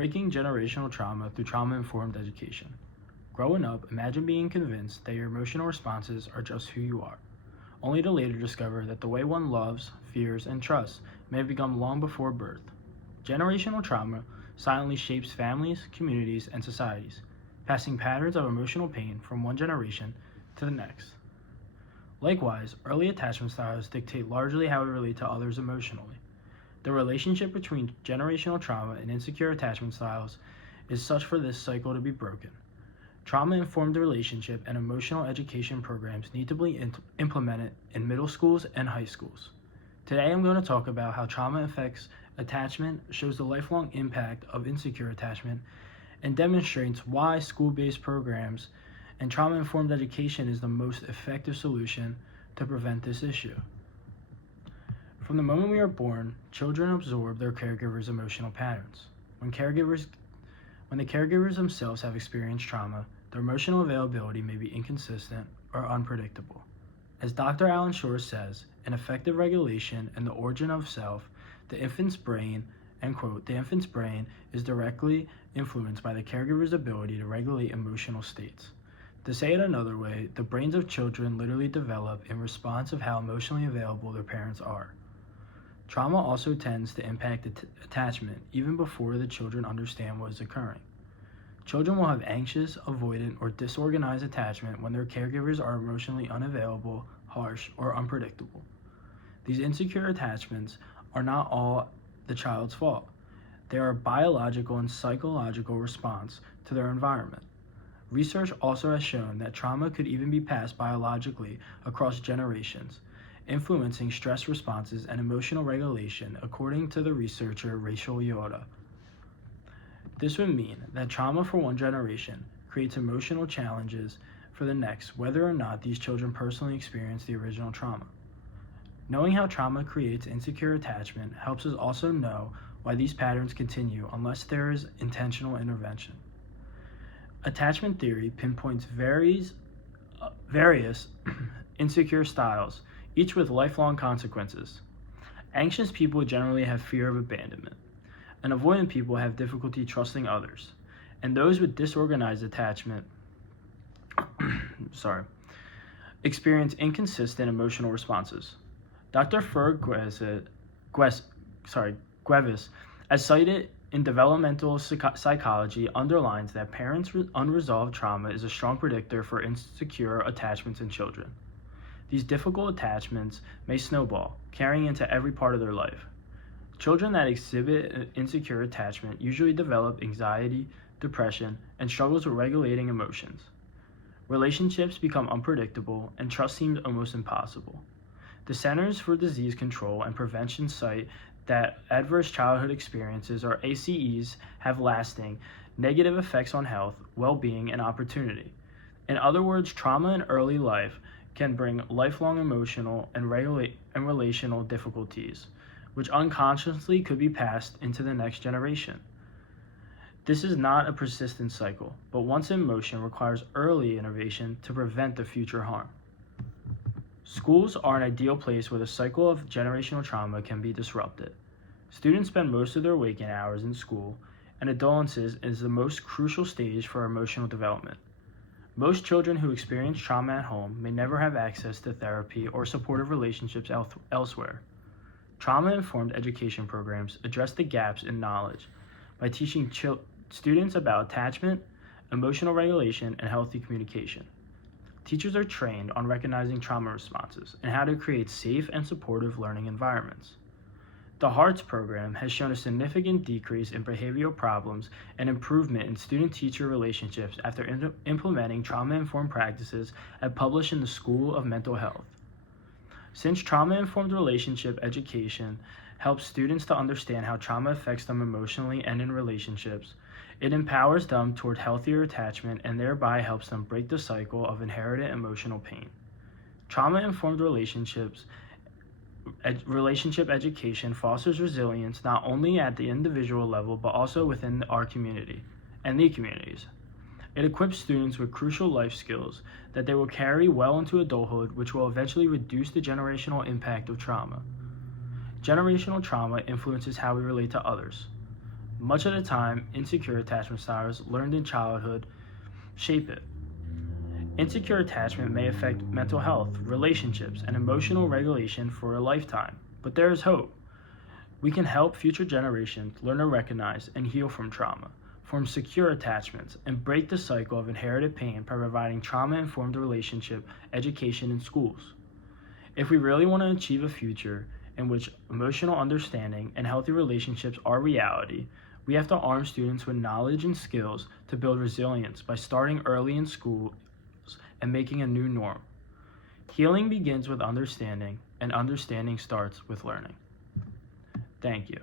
Breaking generational trauma through trauma-informed education. Growing up, imagine being convinced that your emotional responses are just who you are, only to later discover that the way one loves, fears, and trusts may have begun long before birth. Generational trauma silently shapes families, communities, and societies, passing patterns of emotional pain from one generation to the next. Likewise, early attachment styles dictate largely how we relate to others emotionally. The relationship between generational trauma and insecure attachment styles is such for this cycle to be broken. Trauma-informed relationship and emotional education programs need to be implemented in middle schools and high schools. Today I'm going to talk about how trauma affects attachment, shows the lifelong impact of insecure attachment, and demonstrates why school-based programs and trauma-informed education is the most effective solution to prevent this issue. From the moment we are born, children absorb their caregivers' emotional patterns. When the caregivers themselves have experienced trauma, their emotional availability may be inconsistent or unpredictable. As Dr. Alan Shore says, in Effective Regulation and the Origin of Self, the infant's brain, end quote, the infant's brain is directly influenced by the caregiver's ability to regulate emotional states. To say it another way, the brains of children literally develop in response of how emotionally available their parents are. Trauma also tends to impact attachment even before the children understand what is occurring. Children will have anxious, avoidant, or disorganized attachment when their caregivers are emotionally unavailable, harsh, or unpredictable. These insecure attachments are not all the child's fault. They are a biological and psychological response to their environment. Research also has shown that trauma could even be passed biologically across generations, influencing stress responses and emotional regulation, according to the researcher Rachel Yoda. This would mean that trauma for one generation creates emotional challenges for the next, whether or not these children personally experience the original trauma. Knowing how trauma creates insecure attachment helps us also know why these patterns continue unless there is intentional intervention. Attachment theory pinpoints various insecure styles, each with lifelong consequences. Anxious people generally have fear of abandonment, and avoidant people have difficulty trusting others, and those with disorganized attachment experience inconsistent emotional responses. Dr. Ferg Gueves, as cited in Developmental Psychology, underlines that parents' unresolved trauma is a strong predictor for insecure attachments in children. These difficult attachments may snowball, carrying into every part of their life. Children that exhibit insecure attachment usually develop anxiety, depression, and struggles with regulating emotions. Relationships become unpredictable, and trust seems almost impossible. The Centers for Disease Control and Prevention cite that adverse childhood experiences, or ACEs, have lasting, negative effects on health, well-being, and opportunity. In other words, trauma in early life can bring lifelong emotional and relational difficulties, which unconsciously could be passed into the next generation. This is not a persistent cycle, but once in motion requires early intervention to prevent the future harm. Schools are an ideal place where the cycle of generational trauma can be disrupted. Students spend most of their waking hours in school, and adolescence is the most crucial stage for emotional development. Most children who experience trauma at home may never have access to therapy or supportive relationships elsewhere. Trauma-informed education programs address the gaps in knowledge by teaching students about attachment, emotional regulation, and healthy communication. Teachers are trained on recognizing trauma responses and how to create safe and supportive learning environments. The HEARTS program has shown a significant decrease in behavioral problems and improvement in student-teacher relationships after implementing trauma-informed practices as published in the School of Mental Health. Since trauma-informed relationship education helps students to understand how trauma affects them emotionally and in relationships, it empowers them toward healthier attachment and thereby helps them break the cycle of inherited emotional pain. Trauma-informed relationship education fosters resilience not only at the individual level but also within our community and the communities. It equips students with crucial life skills that they will carry well into adulthood, which will eventually reduce the generational impact of trauma. Generational trauma influences how we relate to others. Much of the time, insecure attachment styles learned in childhood shape it. Insecure attachment may affect mental health, relationships, and emotional regulation for a lifetime, but there is hope. We can help future generations learn to recognize and heal from trauma, form secure attachments, and break the cycle of inherited pain by providing trauma-informed relationship education in schools. If we really want to achieve a future in which emotional understanding and healthy relationships are reality, we have to arm students with knowledge and skills to build resilience by starting early in school and making a new norm. Healing begins with understanding, and understanding starts with learning. Thank you.